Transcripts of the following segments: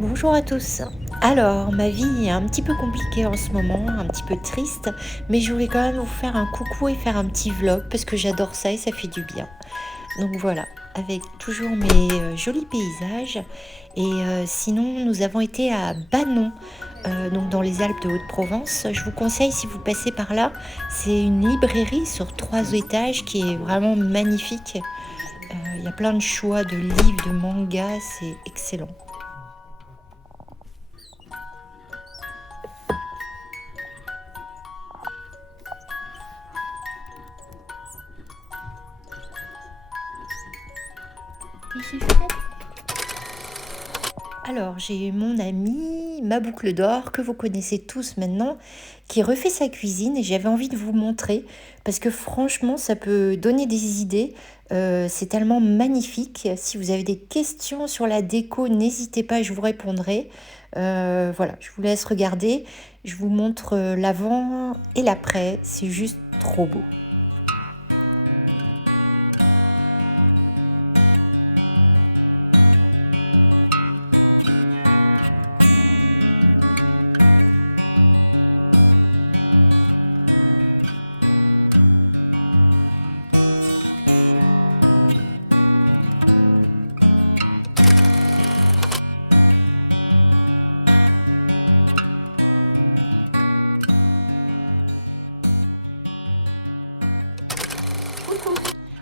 Bonjour à tous. Alors, ma vie est un petit peu compliquée en ce moment, un petit peu triste, mais je voulais quand même vous faire un coucou et faire un petit vlog parce que j'adore ça et ça fait du bien. Donc voilà, avec toujours mes jolis paysages. Et sinon, nous avons été à Banon, donc dans les Alpes de Haute-Provence. Je vous conseille, si vous passez par là, c'est une librairie sur 3 étages qui est vraiment magnifique. Il y a plein de choix de livres, de mangas, c'est excellent. Alors, j'ai mon amie, ma boucle d'or, que vous connaissez tous maintenant, qui refait sa cuisine et j'avais envie de vous montrer parce que franchement, ça peut donner des idées. C'est tellement magnifique. Si vous avez des questions sur la déco, n'hésitez pas, je vous répondrai. Voilà, je vous laisse regarder. Je vous montre l'avant et l'après. C'est juste trop beau.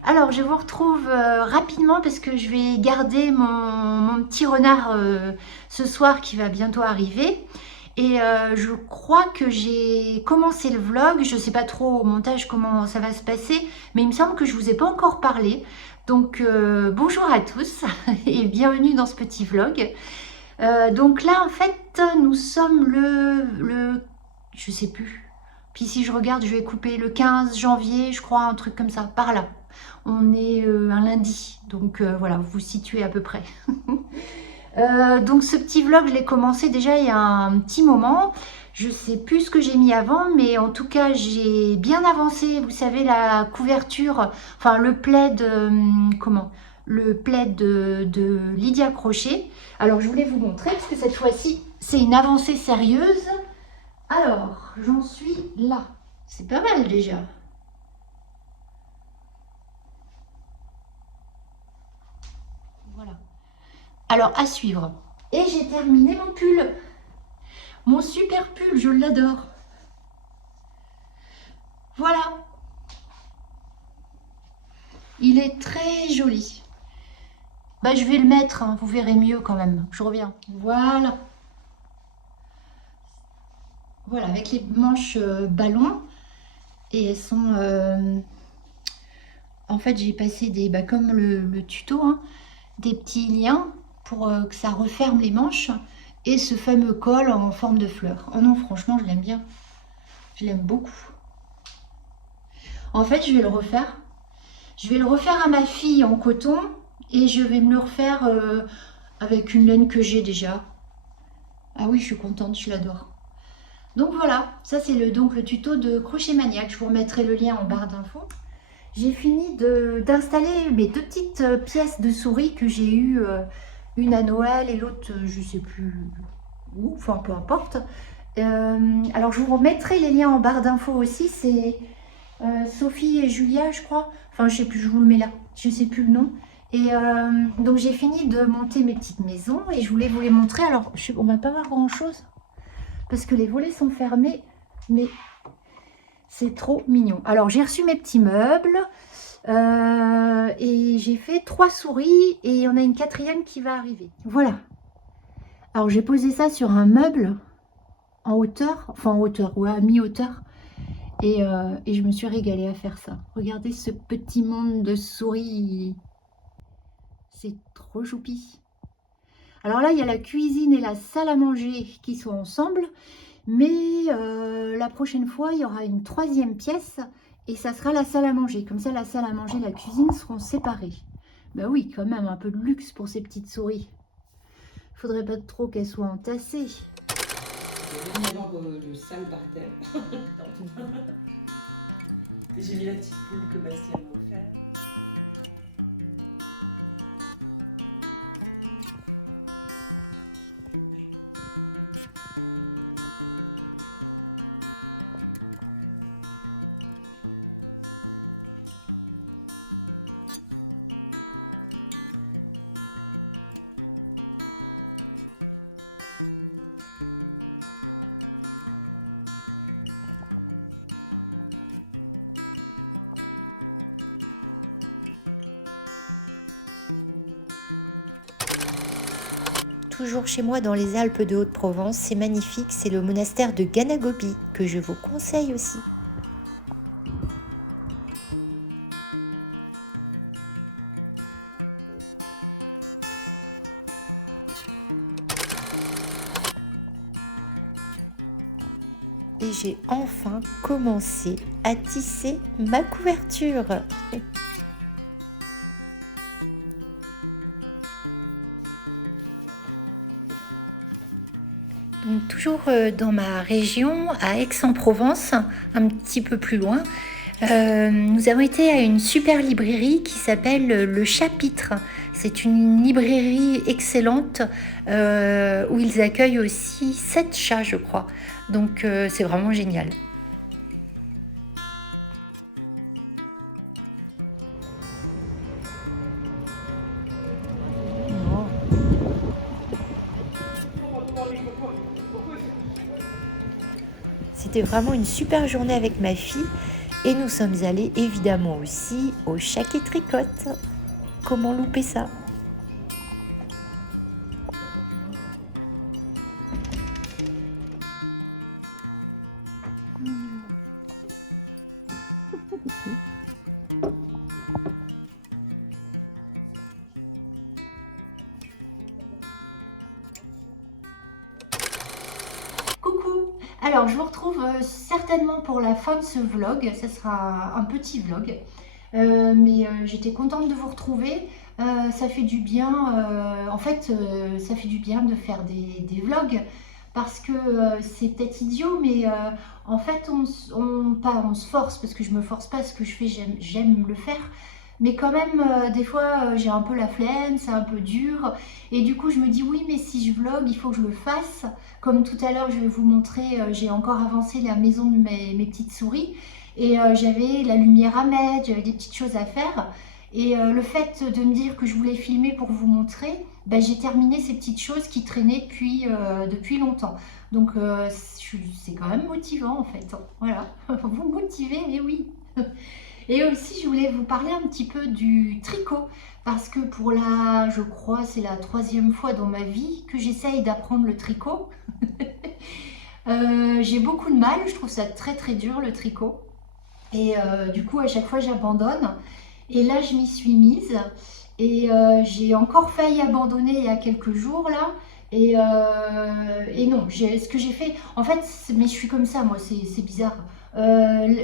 Alors, je vous retrouve rapidement parce que je vais garder mon petit renard ce soir qui va bientôt arriver. Et je crois que j'ai commencé le vlog. Je ne sais pas trop au montage comment ça va se passer, mais il me semble que je ne vous ai pas encore parlé. Donc, bonjour à tous et bienvenue dans ce petit vlog. Donc là, en fait, nous sommes je sais plus. Puis si je regarde, je vais couper le 15 janvier, je crois, un truc comme ça, par là. On est un lundi, donc voilà, vous vous situez à peu près. Donc ce petit vlog, je l'ai commencé déjà il y a un petit moment. Je sais plus ce que j'ai mis avant, mais en tout cas, j'ai bien avancé. Vous savez, la couverture, enfin le plaid, comment? Le plaid de Lydia Crochet. Alors, je voulais vous montrer, parce que cette fois-ci, c'est une avancée sérieuse. Alors, j'en suis là. C'est pas mal déjà. Voilà. Alors, à suivre. Et j'ai terminé mon pull. Mon super pull, je l'adore. Voilà. Il est très joli. Bah, je vais le mettre, hein, vous verrez mieux quand même. Je reviens. Voilà. Voilà, avec les manches ballon. Et elles sont... en fait, j'ai passé des... Bah, comme le tuto, hein, des petits liens pour que ça referme les manches. Et ce fameux col en forme de fleur. Oh non, franchement, je l'aime bien. Je l'aime beaucoup. En fait, je vais le refaire. Je vais le refaire à ma fille en coton. Et je vais me le refaire avec une laine que j'ai déjà. Ah oui, je suis contente, je l'adore. Donc voilà, ça c'est donc le tuto de Crochet Maniaque. Je vous remettrai le lien en barre d'infos. J'ai fini d'installer mes deux petites pièces de souris que j'ai eues, une à Noël et l'autre, je ne sais plus où, enfin peu importe. Alors je vous remettrai les liens en barre d'infos aussi. C'est Sophie et Julia, je crois. Enfin, je sais plus, je vous le mets là. Je sais plus le nom. Et donc j'ai fini de monter mes petites maisons et je voulais vous les montrer. Alors, on va pas voir grand chose parce que les volets sont fermés, mais c'est trop mignon. Alors, j'ai reçu mes petits meubles et j'ai fait 3 souris et il y en a une quatrième qui va arriver. Voilà. Alors, j'ai posé ça sur un meuble en hauteur, enfin en hauteur, ouais, à mi-hauteur. Et je me suis régalée à faire ça. Regardez ce petit monde de souris. C'est trop choupi. Alors là, il y a la cuisine et la salle à manger qui sont ensemble. Mais la prochaine fois, il y aura une troisième pièce et ça sera la salle à manger. Comme ça, la salle à manger et la cuisine seront séparées. Bah oui, quand même, un peu de luxe pour ces petites souris. Faudrait pas trop qu'elles soient entassées. J'ai mis d'abord le sale par terre. Et j'ai mis la petite poule que Bastien m'a offert. toujours chez moi dans les Alpes de Haute-Provence. C'est magnifique, c'est le monastère de Ganagobi que je vous conseille aussi. Et j'ai enfin commencé à tisser ma couverture. Donc, toujours dans ma région, à Aix-en-Provence, un petit peu plus loin, nous avons été à une super librairie qui s'appelle Le Chapitre. C'est une librairie excellente où ils accueillent aussi 7 chats, je crois. Donc c'est vraiment génial. C'était vraiment une super journée avec ma fille et nous sommes allés évidemment aussi au Chat qui tricote. Comment louper ça? Coucou! Alors je vous retrouve certainement pour la fin de ce vlog, ça sera un petit vlog, mais j'étais contente de vous retrouver, ça fait du bien, ça fait du bien de faire des vlogs, parce que c'est peut-être idiot, mais en fait on se force, parce que je me force pas, ce que je fais j'aime le faire, mais quand même des fois j'ai un peu la flemme, c'est un peu dur, et du coup je me dis oui mais si je vlog il faut que je le fasse, comme tout à l'heure je vais vous montrer, j'ai encore avancé la maison de mes petites souris, et j'avais la lumière à mettre, j'avais des petites choses à faire, et le fait de me dire que je voulais filmer pour vous montrer, ben, j'ai terminé ces petites choses qui traînaient depuis longtemps. Donc c'est quand même motivant en fait, voilà, vous motivez, et oui. Et aussi, je voulais vous parler un petit peu du tricot, parce que je crois, c'est la 3e fois dans ma vie que j'essaye d'apprendre le tricot. J'ai beaucoup de mal, je trouve ça très très dur le tricot. Et du coup, à chaque fois, j'abandonne. Et là, je m'y suis mise. Et j'ai encore failli abandonner il y a quelques jours là. Et non, ce que j'ai fait, en fait, mais je suis comme ça, moi, c'est bizarre.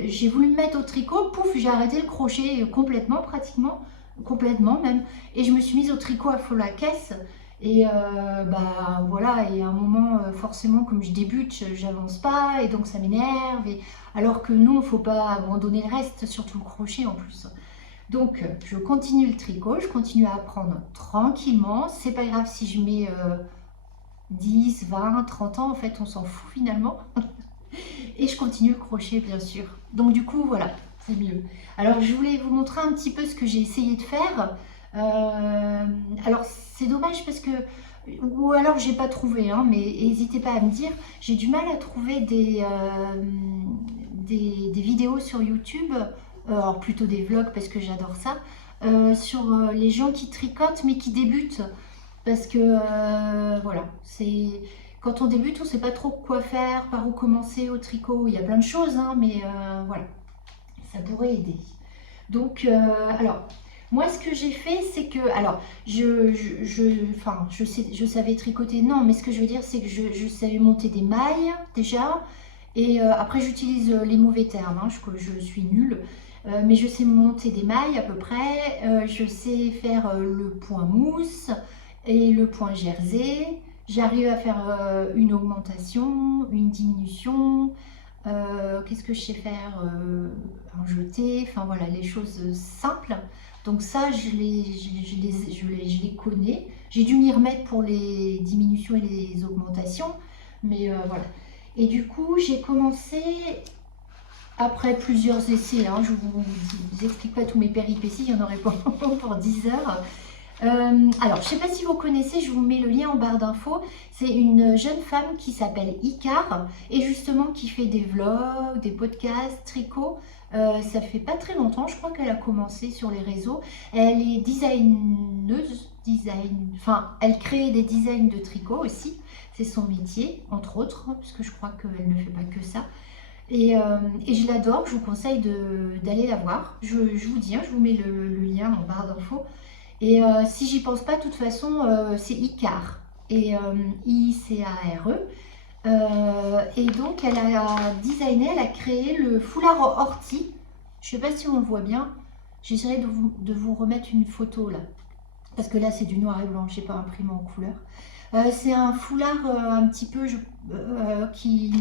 J'ai voulu me mettre au tricot, pouf, j'ai arrêté le crochet complètement, pratiquement, complètement même. Et je me suis mise au tricot à fond la caisse. Et bah voilà, et à un moment, forcément, comme je débute, j'avance pas, et donc ça m'énerve. Alors que non, faut pas abandonner le reste, surtout le crochet en plus. Donc je continue le tricot, je continue à apprendre tranquillement. C'est pas grave si je mets 10, 20, 30 ans, en fait, on s'en fout finalement. Et je continue le crochet, bien sûr. Donc du coup, voilà, c'est mieux. Alors, je voulais vous montrer un petit peu ce que j'ai essayé de faire. Alors, c'est dommage parce que... Ou alors, j'ai pas trouvé, hein, mais n'hésitez pas à me dire. J'ai du mal à trouver des vidéos sur YouTube, alors plutôt des vlogs parce que j'adore ça, sur les gens qui tricotent mais qui débutent. Parce que, voilà, c'est... Quand on débute, on ne sait pas trop quoi faire, par où commencer au tricot. Il y a plein de choses, hein, mais voilà, ça pourrait aider. Donc, alors, moi, ce que j'ai fait, c'est que... Alors, je savais tricoter, non, mais ce que je veux dire, c'est que je savais monter des mailles, déjà. Et après, j'utilise les mauvais termes, hein, je suis nulle. Mais je sais monter des mailles à peu près. Je sais faire le point mousse et le point jersey. J'arrive à faire une augmentation, une diminution, qu'est-ce que je sais faire, un jeté, enfin voilà, les choses simples. Donc ça, je les connais. J'ai dû m'y remettre pour les diminutions et les augmentations, mais voilà. Et du coup, j'ai commencé, après plusieurs essais, hein, je ne vous explique pas tous mes péripéties, il y en aurait pas pour 10 heures. Alors, je ne sais pas si vous connaissez, je vous mets le lien en barre d'infos. C'est une jeune femme qui s'appelle Icar et justement qui fait des vlogs, des podcasts, tricot. Ça fait pas très longtemps, je crois qu'elle a commencé sur les réseaux. Elle est designeuse, design, enfin, elle crée des designs de tricot aussi. C'est son métier, entre autres, parce que je crois qu'elle ne fait pas que ça. Et je l'adore, je vous conseille d'aller la voir. Je vous dis, hein, je vous mets le lien en barre d'infos. Et si j'y pense pas, de toute façon, c'est Icare. Et I-C-A-R-E. Et donc, elle a designé, elle a créé le foulard ortie. Je ne sais pas si on le voit bien. J'essaierai de vous remettre une photo là. Parce que là, c'est du noir et blanc, je n'ai pas imprimé en couleur. C'est un foulard un petit peu qui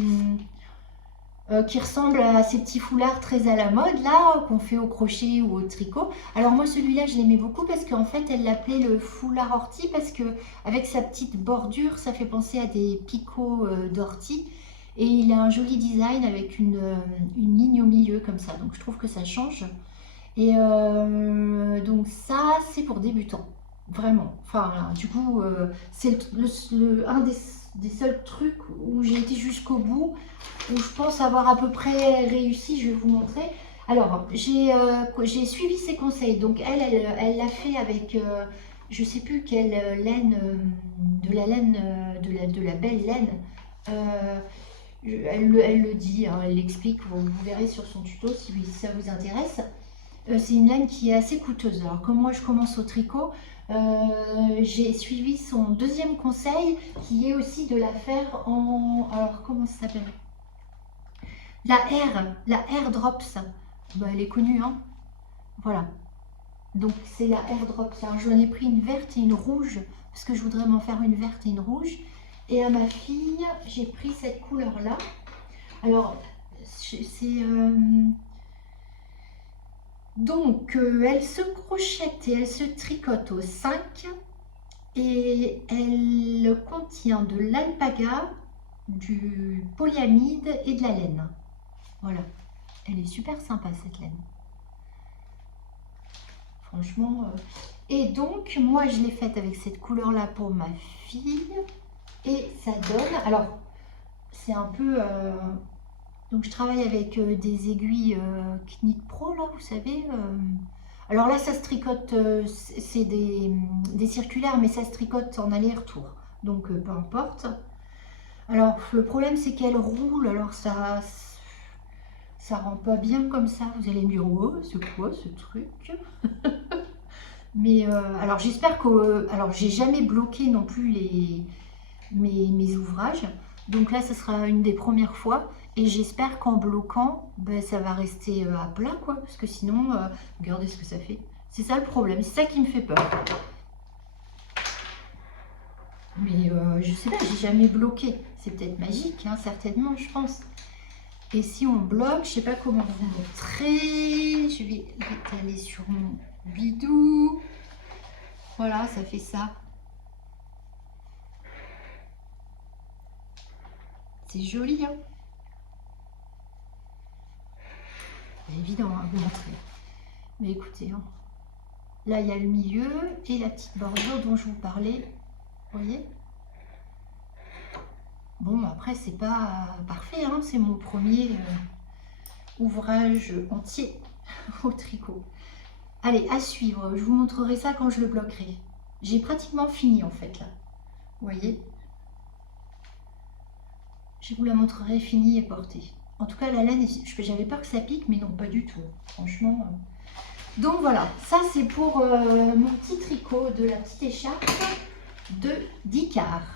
ressemble à ces petits foulards très à la mode là, qu'on fait au crochet ou au tricot. Alors moi celui-là je l'aimais beaucoup parce qu'en fait elle l'appelait le foulard ortie parce que avec sa petite bordure ça fait penser à des picots d'ortie. Et il a un joli design avec une ligne au milieu comme ça, donc je trouve que ça change. Et donc ça c'est pour débutants, vraiment. Enfin du coup c'est un des seuls trucs où j'ai été jusqu'au bout, où je pense avoir à peu près réussi. Je vais vous montrer. Alors j'ai suivi ses conseils, donc elle l'a fait avec je sais plus quelle laine, de la belle laine. Elle le dit, hein, elle l'explique, vous verrez sur son tuto si ça vous intéresse. C'est une laine qui est assez coûteuse. Alors comme moi je commence au tricot, j'ai suivi son deuxième conseil qui est aussi de la faire en... Alors comment ça s'appelle? La Air Drops. Bah, elle est connue, hein. Voilà. Donc c'est la Air Drops. Alors j'en ai pris une verte et une rouge parce que je voudrais m'en faire une verte et une rouge. Et à ma fille, j'ai pris cette couleur là. Alors c'est... Donc, elle se crochette et elle se tricote au 5 et elle contient de l'alpaga, du polyamide et de la laine. Voilà, elle est super sympa cette laine. Franchement. Et donc, moi je l'ai faite avec cette couleur-là pour ma fille et ça donne. Alors, c'est un peu. Donc je travaille avec des aiguilles Knit Pro, là, vous savez. Alors là, ça se tricote, c'est des circulaires, mais ça se tricote en aller-retour. Donc peu importe. Alors le problème, c'est qu'elle roule, alors ça rend pas bien comme ça. Vous allez me dire, oh, c'est quoi ce truc? Mais alors j'espère que... alors j'ai jamais bloqué non plus mes ouvrages. Donc là, ce sera une des premières fois. Et j'espère qu'en bloquant, ben, ça va rester à plat, quoi. Parce que sinon, regardez ce que ça fait. C'est ça le problème. C'est ça qui me fait peur. Mais je sais pas, j'ai jamais bloqué. C'est peut-être magique, hein, certainement, je pense. Et si on bloque, je sais pas comment vous montrer. Je vais l'étaler sur mon bidou. Voilà, ça fait ça. C'est joli, hein. C'est évident à vous montrer. Mais écoutez, hein, là il y a le milieu et la petite bordure dont je vous parlais. Vous voyez? Bon, après c'est pas parfait, hein, c'est mon premier ouvrage entier au tricot. Allez, à suivre. Je vous montrerai ça quand je le bloquerai. J'ai pratiquement fini en fait là. Vous voyez? Je vous la montrerai finie et portée. En tout cas, la laine, j'avais peur que ça pique, mais non, pas du tout. Franchement. Donc voilà, ça c'est pour mon petit tricot de la petite écharpe d'Icare.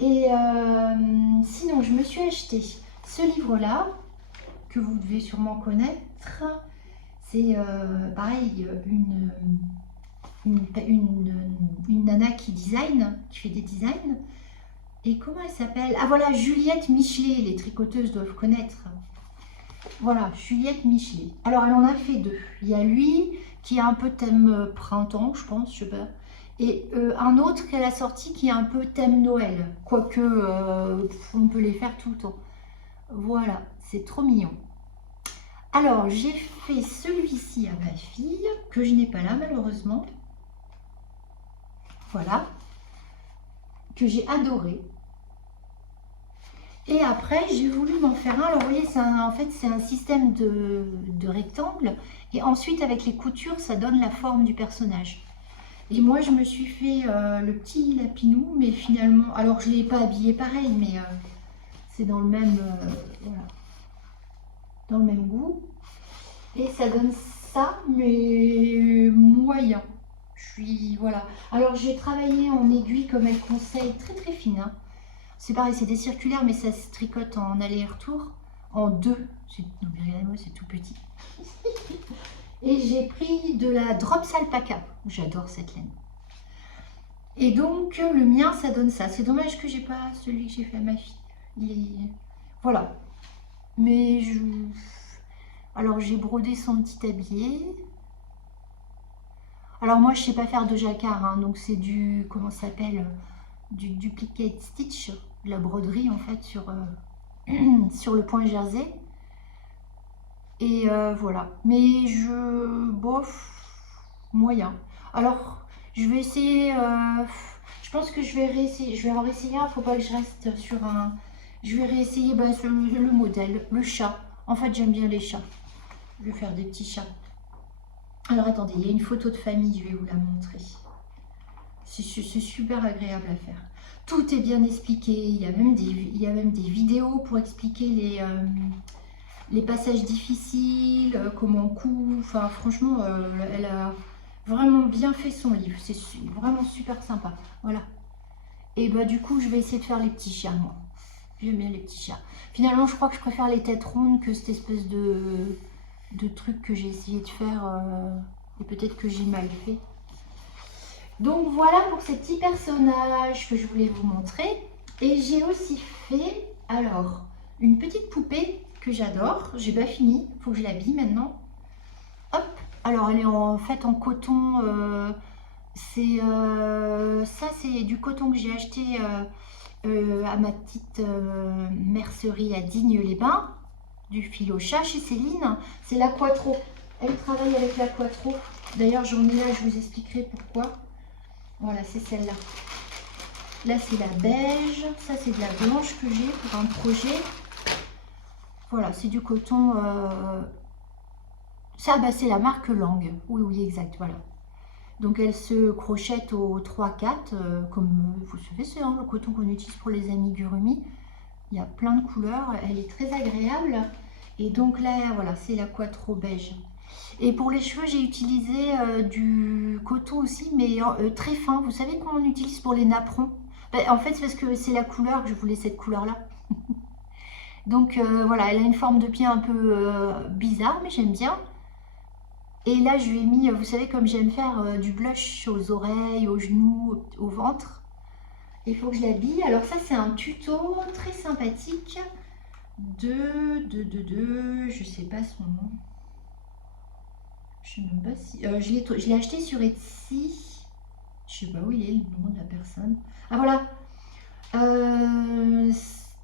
Et sinon, je me suis acheté ce livre-là, que vous devez sûrement connaître. C'est pareil, une nana qui design, qui fait des designs. Et comment elle s'appelle? Ah voilà, Juliette Michelet, les tricoteuses doivent connaître. Voilà, Juliette Michelet. Alors elle en a fait deux. Il y a lui qui a un peu thème printemps, je pense, je sais pas. Et un autre qu'elle a sorti qui est un peu thème Noël. Quoique on peut les faire tout le temps. Voilà, c'est trop mignon. Alors j'ai fait celui-ci à ma fille, que je n'ai pas là malheureusement. Voilà, que j'ai adoré. Et après, j'ai voulu m'en faire un. Alors, vous voyez, en fait, c'est un système de rectangle. Et ensuite, avec les coutures, ça donne la forme du personnage. Et moi, je me suis fait le petit lapinou, mais finalement, alors je ne l'ai pas habillé pareil, mais c'est dans le même, voilà, dans le même goût. Et ça donne ça, mais moyen. Voilà. Alors, j'ai travaillé en aiguille, comme elle conseille, très très fine. Hein. C'est pareil, c'est des circulaires, mais ça se tricote en aller-retour, en deux. Non, mais regardez-moi, c'est tout petit. Et j'ai pris de la Drops Alpaca. J'adore cette laine. Et donc, le mien, ça donne ça. C'est dommage que j'ai pas celui que j'ai fait à ma fille. Voilà. Mais alors, j'ai brodé son petit tablier. Alors, moi, je sais pas faire de jacquard. Hein, donc, c'est du... Comment ça s'appelle? Du duplicate stitch. De la broderie, en fait, sur, sur le point jersey. Et voilà. Mais bof, moyen. Alors, je vais essayer... je pense que je vais réessayer. Je vais en réessayer un. Faut pas que je reste sur un... Je vais réessayer le modèle, le chat. En fait, j'aime bien les chats. Je vais faire des petits chats. Alors, attendez, il y a une photo de famille. Je vais vous la montrer. C'est super agréable à faire. Tout est bien expliqué. Il y a même des vidéos pour expliquer les passages difficiles, comment on coud. Enfin, franchement, elle a vraiment bien fait son livre. C'est vraiment super sympa. Voilà. Et bah du coup, je vais essayer de faire les petits chats, moi. J'aime bien les petits chats. Finalement, je crois que je préfère les têtes rondes que cette espèce de truc que j'ai essayé de faire. Et peut-être que j'ai mal fait. Donc voilà pour ces petits personnages que je voulais vous montrer. Et j'ai aussi fait, alors, une petite poupée que j'adore. J'ai pas fini, il faut que je l'habille maintenant. Hop, alors elle est en fait en coton. Ça c'est du coton que j'ai acheté à ma petite mercerie à Digne-les-Bains. Du fil au chat chez Céline. C'est la Quattro. Elle travaille avec la Quattro. D'ailleurs j'en ai là, je vous expliquerai pourquoi. Voilà, c'est celle-là. Là, c'est la beige. Ça, c'est de la blanche que j'ai pour un projet. Voilà, c'est du coton. Ça, bah, c'est la marque Lang. Oui, oui, exact, voilà. Donc, elle se crochette au 3-4, comme vous savez, c'est le coton qu'on utilise pour les amigurumi. Il y a plein de couleurs. Elle est très agréable. Et donc, là, voilà, c'est la Quattro beige. Et pour les cheveux, j'ai utilisé du coton aussi, mais très fin. Vous savez comment on utilise pour les napperons? En fait, c'est parce que c'est la couleur que je voulais cette couleur-là. Donc voilà, elle a une forme de pied un peu bizarre, mais j'aime bien. Et là, je lui ai mis, vous savez, comme j'aime faire du blush aux oreilles, aux genoux, au ventre. Il faut que je l'habille. Alors ça, c'est un tuto très sympathique je sais pas son nom. Je sais même pas si... je l'ai acheté sur Etsy. Je sais pas où il est, le nom de la personne. Ah voilà.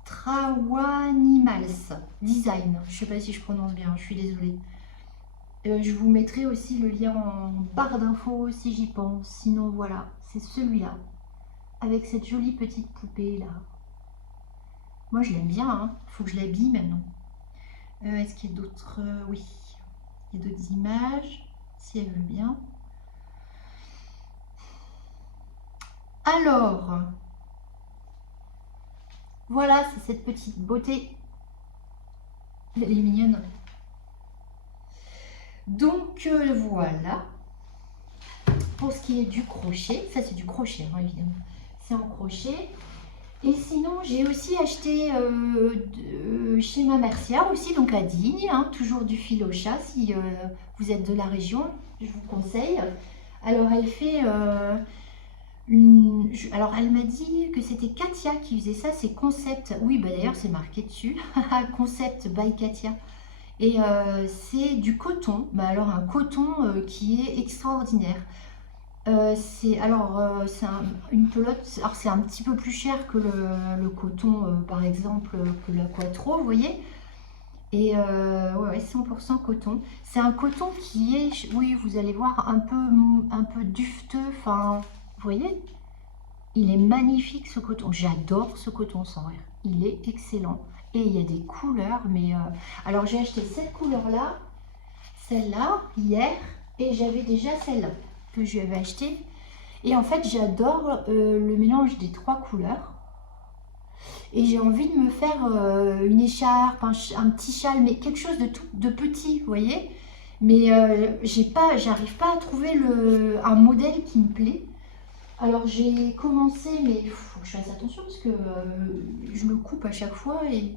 Strawanimals Design. Je sais pas si je prononce bien, je suis désolée. Je vous mettrai aussi le lien en barre d'infos si j'y pense. Sinon voilà, c'est celui-là. Avec cette jolie petite poupée là. Moi je l'aime bien, hein. Faut que je l'habille maintenant. Est-ce qu'il y a d'autres... oui. Il y a d'autres images, si elle veut bien. Alors, voilà, c'est cette petite beauté. Elle est mignonne. Donc, voilà. Pour ce qui est du crochet, ça c'est du crochet, hein, évidemment. C'est en crochet. Et sinon, j'ai aussi acheté chez ma mercière aussi, donc à Digne, hein, toujours du fil au chat, si vous êtes de la région, je vous conseille. Alors, elle fait alors, elle m'a dit que c'était Katia qui faisait ça, c'est Concept. Oui, bah d'ailleurs, c'est marqué dessus, Concept by Katia. Et c'est du coton, bah alors un coton qui est extraordinaire. C'est une pelote, alors c'est un petit peu plus cher que le coton par exemple que la Quattro, vous voyez. Et ouais, 100% coton. C'est un coton qui est, oui, vous allez voir, un peu dufteux, enfin, vous voyez, il est magnifique ce coton. J'adore ce coton sans rire, il est excellent. Et il y a des couleurs, mais alors j'ai acheté cette couleur là, celle-là hier, et j'avais déjà celle-là que je lui avais achetée. Et en fait, j'adore le mélange des 3 couleurs. Et j'ai envie de me faire une écharpe, un petit châle, mais quelque chose de petit, vous voyez. Mais j'arrive pas à trouver un modèle qui me plaît. Alors j'ai commencé, mais il faut que je fasse attention parce que je me coupe à chaque fois. Et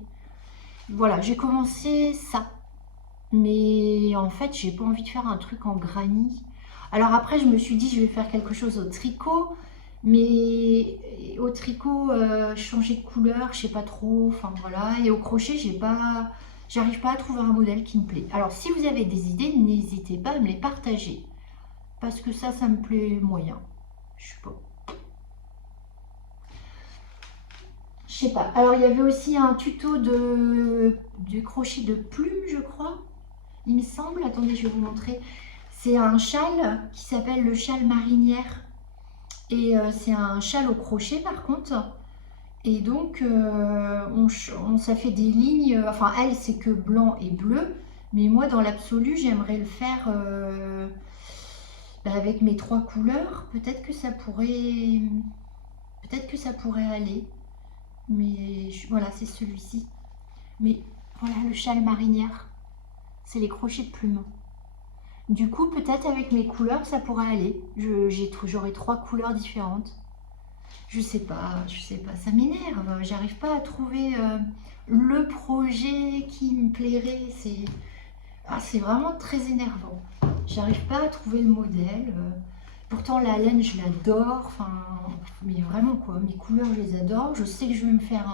voilà, j'ai commencé ça. Mais en fait, j'ai pas envie de faire un truc en granit. Alors après, je me suis dit, je vais faire quelque chose au tricot. Mais au tricot, changer de couleur, je sais pas trop. Enfin voilà. Et au crochet, j'arrive pas à trouver un modèle qui me plaît. Alors si vous avez des idées, n'hésitez pas à me les partager. Parce que ça me plaît moyen. Je sais pas. Je sais pas. Alors il y avait aussi un tuto du crochet de plumes, je crois. Il me semble, attendez, je vais vous montrer. C'est un châle qui s'appelle le châle marinière. Et c'est un châle au crochet par contre. Et donc, ça fait des lignes. Enfin, elle, c'est que blanc et bleu. Mais moi, dans l'absolu, j'aimerais le faire avec mes 3 couleurs. Peut-être que ça pourrait aller. Mais voilà, c'est celui-ci. Mais voilà, le châle marinière. C'est les crochets de plumes. Du coup, peut-être avec mes couleurs, ça pourrait aller. J'aurai 3 couleurs différentes. Je sais pas, ça m'énerve. J'arrive pas à trouver le projet qui me plairait. C'est vraiment très énervant. J'arrive pas à trouver le modèle. Pourtant, la laine, je l'adore. Enfin, mais vraiment quoi, mes couleurs, je les adore. Je sais que je vais me faire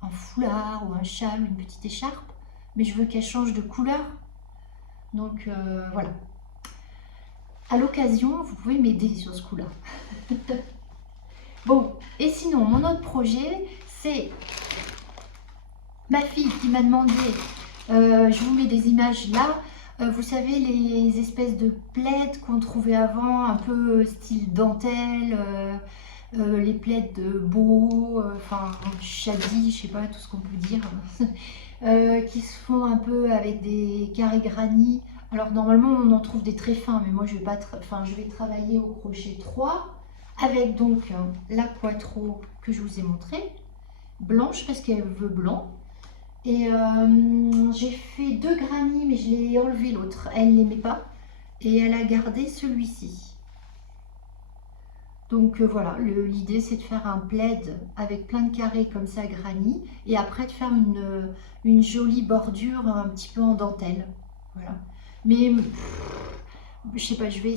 un foulard ou un châle ou une petite écharpe, mais je veux qu'elle change de couleur. Donc voilà. À l'occasion, vous pouvez m'aider sur ce coup-là. Bon, et sinon, mon autre projet, c'est ma fille qui m'a demandé, je vous mets des images là, vous savez, les espèces de plaids qu'on trouvait avant, un peu style dentelle, les plaids de beau, enfin, shadi, je sais pas, tout ce qu'on peut dire, qui se font un peu avec des carrés granit. Alors normalement on en trouve des très fins, mais moi je vais travailler au crochet 3 avec donc la quattro que je vous ai montré, blanche parce qu'elle veut blanc. Et j'ai fait 2 granits, mais je l'ai enlevé l'autre, elle n'aimait pas, et elle a gardé celui-ci. Donc voilà, l'idée c'est de faire un plaid avec plein de carrés comme ça granit, et après de faire une jolie bordure un petit peu en dentelle. Voilà. Mais je sais pas, je vais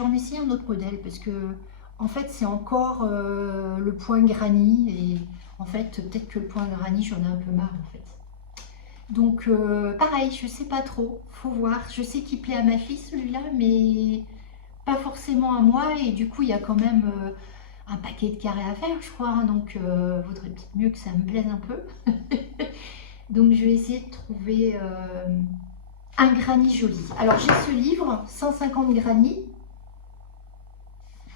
en essayer un autre modèle parce que en fait c'est encore le point granit, et en fait peut-être que le point granit j'en ai un peu marre en fait. Donc pareil, je sais pas trop, faut voir. Je sais qu'il plaît à ma fille celui-là, mais pas forcément à moi, et du coup il y a quand même un paquet de carrés à faire je crois, hein, donc vaudrait peut-être mieux que ça me plaise un peu. Donc je vais essayer de trouver un granit joli. Alors j'ai ce livre, 150 granits.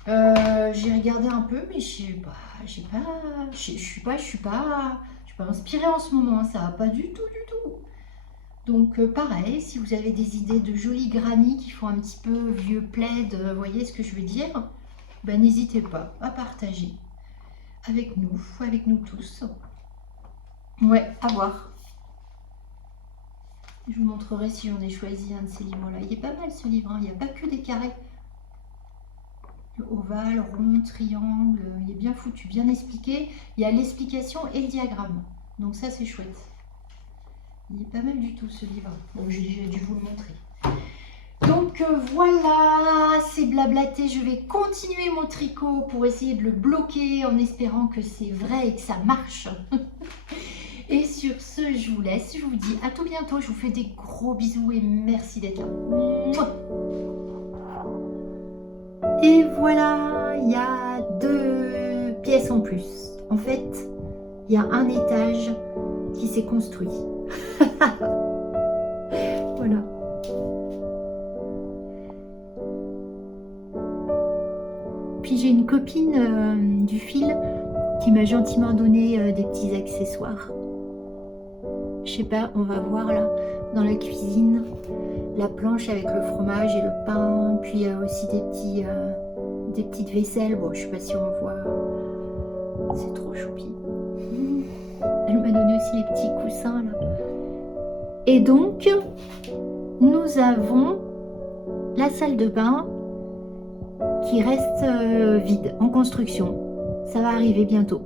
J'ai regardé un peu, mais je suis pas inspirée en ce moment, hein, ça va pas du tout. Donc pareil, si vous avez des idées de jolis granits qui font un petit peu vieux plaid, vous voyez ce que je veux dire, ben, n'hésitez pas à partager avec nous tous. Ouais, à voir. Je vous montrerai si j'en ai choisi un de ces livres-là. Il est pas mal ce livre, hein. Il n'y a pas que des carrés. Ovale, rond, triangle, il est bien foutu, bien expliqué. Il y a l'explication et le diagramme. Donc ça c'est chouette. Il est pas mal du tout ce livre. Bon, j'ai dû vous le montrer. Donc voilà, c'est blablaté. Je vais continuer mon tricot pour essayer de le bloquer en espérant que c'est vrai et que ça marche. Et sur ce, je vous laisse. Je vous dis à tout bientôt. Je vous fais des gros bisous et merci d'être là. Mouah. Et voilà, il y a 2 pièces en plus. En fait, il y a un étage qui s'est construit. Voilà. Puis j'ai une copine du fil qui m'a gentiment donné des petits accessoires. Je sais pas, on va voir là, dans la cuisine, la planche avec le fromage et le pain. Puis il y a aussi des petites vaisselles. Bon, je sais pas si on voit. C'est trop choupi. Elle m'a donné aussi les petits coussins là. Et donc, nous avons la salle de bain qui reste vide, en construction. Ça va arriver bientôt.